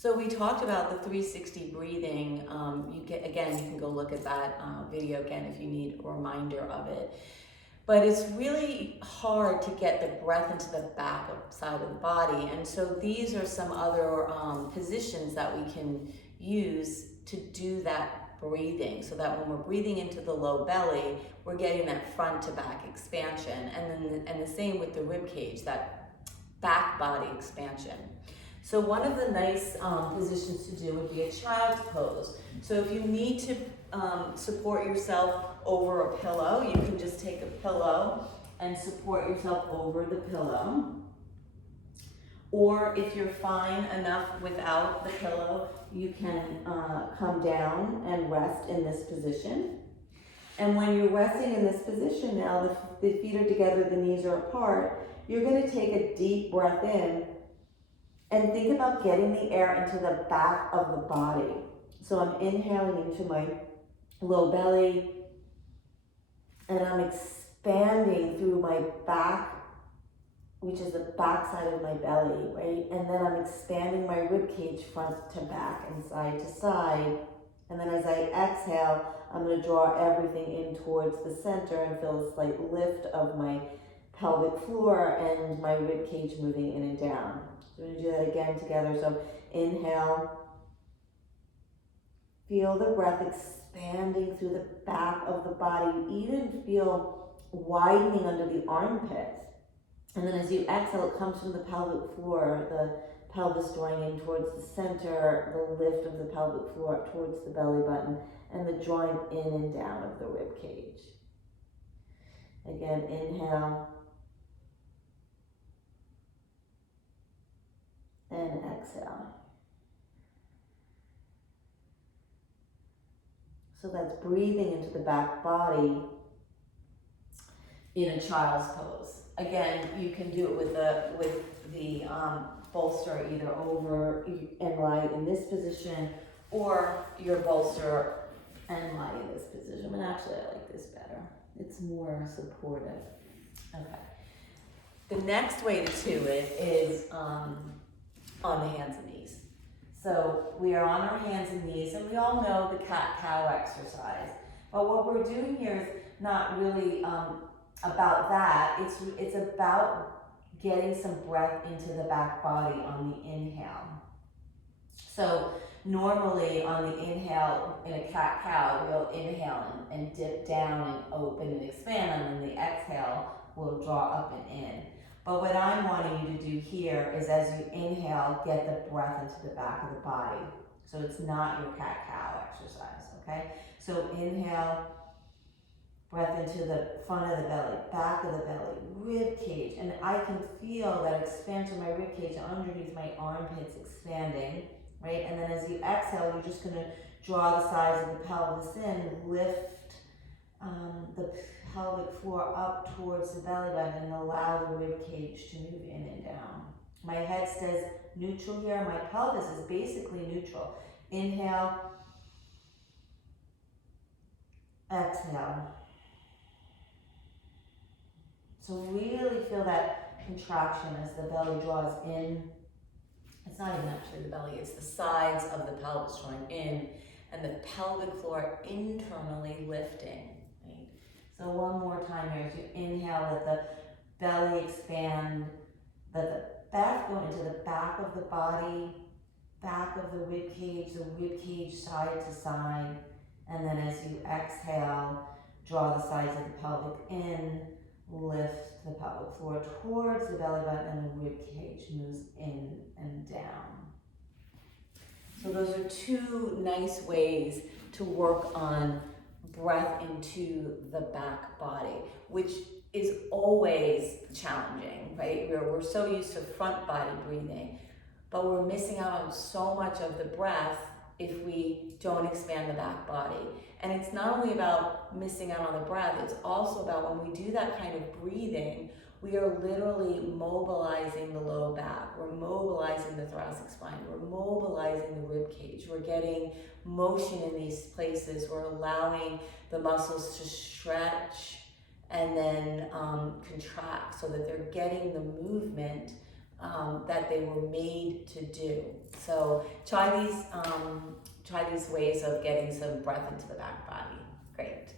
So we talked about the 360 breathing. You can go look at that video again if you need a reminder of it. But it's really hard to get the breath into the back side of the body. And so these are some other positions that we can use to do that breathing, so that when we're breathing into the low belly, we're getting that front to back expansion. And the same with the rib cage, that back body expansion. So one of the nice positions to do would be a child's pose. So if you need to support yourself over a pillow, you can just take a pillow and support yourself over the pillow. Or if you're fine enough without the pillow, you can come down and rest in this position. And when you're resting in this position now, the feet are together, the knees are apart, you're going to take a deep breath in and think about getting the air into the back of the body. So I'm inhaling into my low belly, and I'm expanding through my back, which is the back side of my belly, right? And then I'm expanding my rib cage front to back and side to side. And then as I exhale, I'm going to draw everything in towards the center and feel a slight lift of my pelvic floor and my rib cage moving in and down. So we're going to do that again together. So inhale, feel the breath expanding through the back of the body. You even feel widening under the armpits. And then as you exhale, it comes from the pelvic floor, the pelvis drawing in towards the center, the lift of the pelvic floor up towards the belly button, and the drawing in and down of the rib cage. Again, inhale. And exhale. So that's breathing into the back body in a child's pose. Again, you can do it with the bolster either over and lie in this position, or your bolster and lie in this position. And actually, I like this better. It's more supportive. Okay. The next way to do it is on the hands and knees. So we are on our hands and knees, and we all know the cat-cow exercise. But what we're doing here is not really about that. It's about getting some breath into the back body on the inhale. So normally on the inhale in a cat-cow, we'll inhale and dip down and open and expand, and then the exhale will draw up and in. But what I'm wanting you to do here is as you inhale, get the breath into the back of the body. So it's not your cat-cow exercise, okay? So inhale, breath into the front of the belly, back of the belly, rib cage. And I can feel that expansion of my rib cage underneath my armpits expanding, right? And then as you exhale, you're just gonna draw the sides of the pelvis in, lift the pelvic floor up towards the belly button and allow the rib cage to move in and down. My head stays neutral here. My pelvis is basically neutral. Inhale, exhale. So really feel that contraction as the belly draws in. It's not even actually the belly, it's the sides of the pelvis drawing in and the pelvic floor internally lifting. So one more time here, as you inhale, let the belly expand, let the breath go into the back of the body, back of the rib cage side to side, and then as you exhale, draw the sides of the pelvic in, lift the pelvic floor towards the belly button, and the rib cage moves in and down. So those are two nice ways to work on breath into the back body, which is always challenging, right? We're so used to front body breathing, but we're missing out on so much of the breath if we don't expand the back body. And it's not only about missing out on the breath, it's also about when we do that kind of breathing, we are literally mobilizing the low back. We're mobilizing the thoracic spine. We're mobilizing the rib cage. We're getting motion in these places. We're allowing the muscles to stretch and then contract so that they're getting the movement that they were made to do. So try these ways of getting some breath into the back body. Great.